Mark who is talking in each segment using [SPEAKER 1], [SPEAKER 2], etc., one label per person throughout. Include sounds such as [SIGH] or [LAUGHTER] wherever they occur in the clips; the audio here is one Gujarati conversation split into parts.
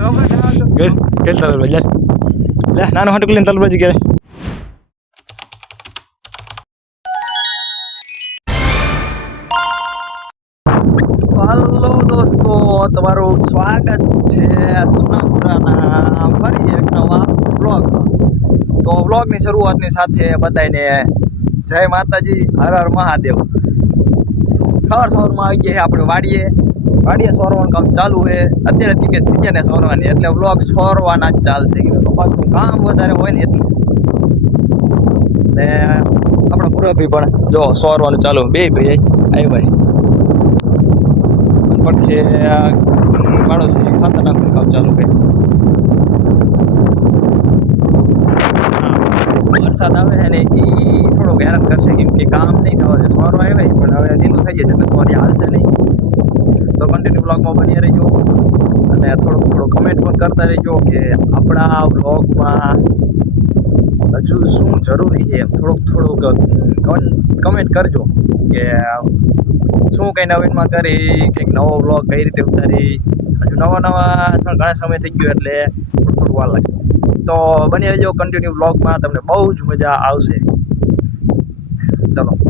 [SPEAKER 1] તલવાર લે લે નાનો હાટુક ગયા હાલો દોસ્તો, તમારું સ્વાગત છે સુનાપુરાના ફરી એક નવા વ્લોગ તો વ્લોગની શરૂઆતની સાથે બધાને જય માતાજી, હર હર મહાદેવ. સવાર સવારમાં આવી ગયા આપણે વાડીએ. વાડીએ સોરવાનું કામ ચાલુ છે. અત્યારે તી કે સીઝને સોરવાની, એટલે બ્લોક સોરવાના જ ચાલશે કે પાછું કામ વધારે હોય ને એટલે. ને આપણા પૂરભી પણ જો સોરવાનું ચાલુ. બે ભાઈ આવી ભાઈ પડખે પાડોશી નાખવાનું કામ ચાલુ કરે વરસાદ આવે છે ને એ થોડુંક હેરાન કરશે કેમ કે કામ નહીં થવા છે સોરો આવે પણ હવે લીલું થઈ જશે તો સોરી હાલશે નહીં. તો કન્ટિન્યુ બ્લોગમાં બની રહેજો. અને થોડુંક થોડું કમેન્ટ પણ કરતા રહેજો કે આપણા બ્લોગમાં હજુ શું જરૂરી છે? થોડુંક થોડુંક કમેન્ટ કરજો કે શું કંઈ નવીનમાં કરી, કંઈક નવો બ્લોગ કઈ રીતે ઉતારી. હજુ નવા નવા ઘણા સમય થઈ ગયો એટલે થોડું થોડું વાર લાગશે. તો બની રહેજો કન્ટિન્યુ બ્લોગમાં તમને બહુ જ મજા આવશે. ચલો.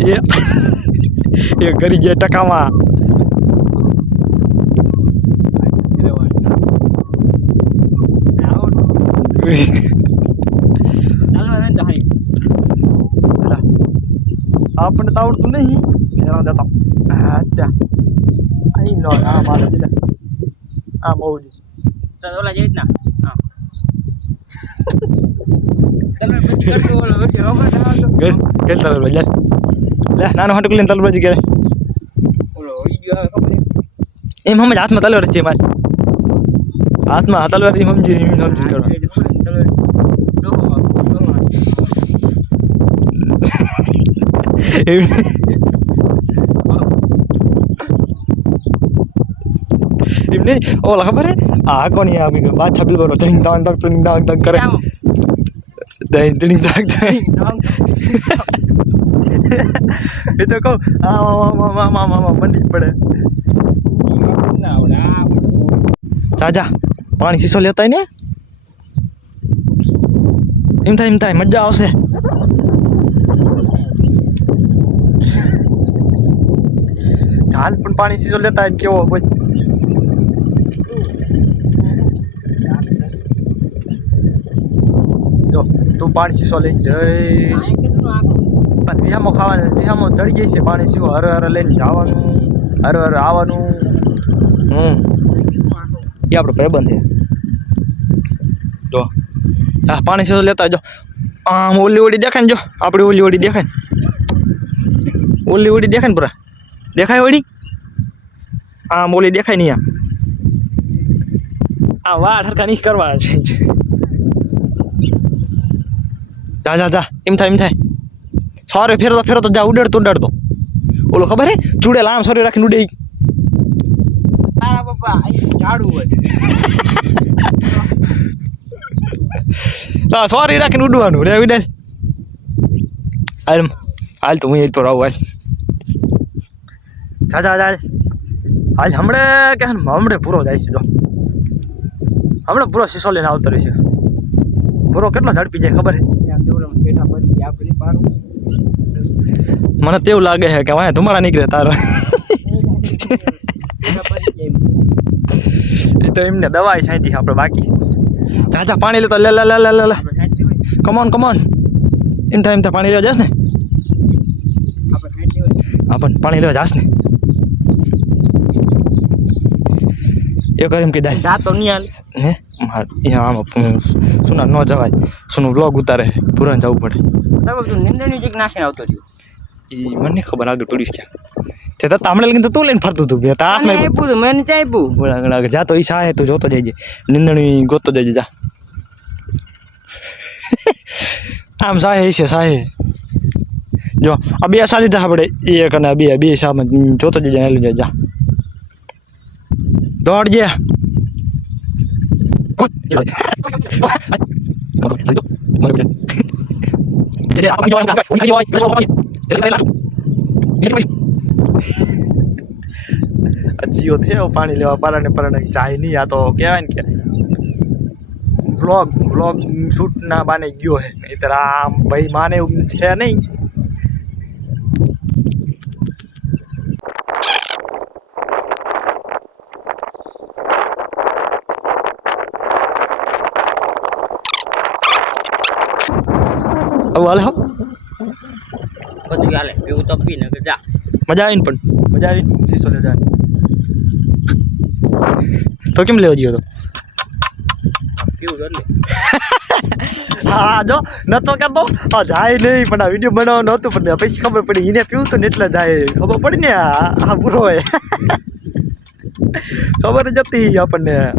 [SPEAKER 1] એ એ કરી ગયા ટકામાં આપણને તો આવડતું નહીં ફેરવા દેતા અચ્છા અહીં નો આ મારે આ બહુ જ ગેલ ગેલ તલવાર લે લે નાનો હાટુક લઈને તલવાર ગયા એમ સમજ હાથમાં તલવાર છે મારે. હાથમાં તલવાર એમ સમજી એમ સમજી [LAUGHS] નહીં ઓલા ખબર હે આ કોની આવી ગયો છબી બોલો ધીંગ ધાંગ ધાંગ ધીંગ ધાંગ ધાંગ કરે ધીંગ ધીંગ ધાંગ ધીંગ એ તો કહું આ મા મા મા મા મા મંડી પડે જા જા પાણી શીશો લેતા ને એમ થાય એમ થાય મજા આવશે ચાલ પણ પાણી શીશો લેતા કેવો હોય જો તું પાણી શીશો લઈને જઈશ. પણ વિહામાં ખાવાનું વિહામાં ચડી જઈશ પાણી શીવો. હર હર લઈને જવાનું હર હર આવવાનું. હમ. એ આપણો પ્રબંધ છે. જો. હા પાણી શીશો લેતા જો. આમ ઓલી ઓડી દેખાય ને જો. આપણી ઓલી ઓડી દેખાય ને. ઓલી ઓડી દેખાય ને પૂરા. દેખાય ઓડી? આમ ઓલી દેખાય નહીં આમ આ વાળ હરખા નહીં કરવા છે. જા જા જા. એમ થાય એમ થાય. સવારે ફેરતો ફેરતો જા ઉડાડતો ઉડાડતો. ઓલો ખબર હે? ચૂડેલ આમ સોરી રાખીને ઉડે
[SPEAKER 2] તારા પપ્પા ઝાડુ હોય.
[SPEAKER 1] હા સોરી રાખીને ઉડવાનું. રે વિડેલ હાલ હાલ તો હું એ પર આવું હાલ. જા જા જા. હાલ હમણે કે હમણે પૂરો જાય છે જો. હમણાં પૂરો શીશો લઈને આવતો રહેશે પૂરો કેટલો ઝડપી જાય ખબર છે
[SPEAKER 2] ત્યાં દેવરામાં પેટા પડી ગયા આપણે પાડું
[SPEAKER 1] મને તેવું લાગે છે કે વાંહે તમારા નીકળે તારો. એ તો એમને દવાઈ છાંટી આપણે બાકી. ચાચા પાણી લેતો લે લે લે લે લે કમોન કમોન એમ થાય એમ થાય પાણી લેવા જાસ ને? આપણ પાણી લેવા જાસ ને? એ કરી એમ કીધા
[SPEAKER 2] તો નહીં હાલ
[SPEAKER 1] હે? આમાં સુના ન જવાય. સુનું વ્લોગ ઉતારે પૂરણ જવું પડે.
[SPEAKER 2] નિંદણી તું નાખીને આવતો રહ્યો.
[SPEAKER 1] એ મને ખબર આગળ પડ્યું ક્યાં તે તો તામડે લઈને તું લઈને ફરતું હતું બેટા તાસ
[SPEAKER 2] મને
[SPEAKER 1] ને
[SPEAKER 2] આપ્યું તું મેં નીચે
[SPEAKER 1] બોલા ગણા જા તો ઈ સાહે તું જોતો જઈજે. નિંદણી ગોતો જઈજે જા. આમ સાહે છે સાહે જો આ બે સાલી જા આપણે એક અને બે બે સામે જોતો જઈજે હેલું જા. દોડજે. [LAUGHS] જીઓ થયો પાણી લેવા પરાણે પરાણે જાય નહીં, આ તો કહેવાય ને કે વ્લોગ વ્લોગ શૂટ ના બાને ગયો હે. નહીતર આમ ભાઈ માને છે નહીં. હવે હાલે હો.
[SPEAKER 2] બધું હાલે એવું તો પી ને જા.
[SPEAKER 1] મજા આવીને પણ? મજા આવીને ત્રીસો હજાર. તો કેમ લેવા ગયો તો? [LAUGHS] હા જો નતો કરતો હા જાય નહીં પણ આ વીડિયો બનાવવા નહોતું પણ પછી ખબર પડી એને પીવું તો ને એટલે જાય. ખબર પડી ને આ આ પૂરો હોય. [LAUGHS] ખબર જ હતી આપણને.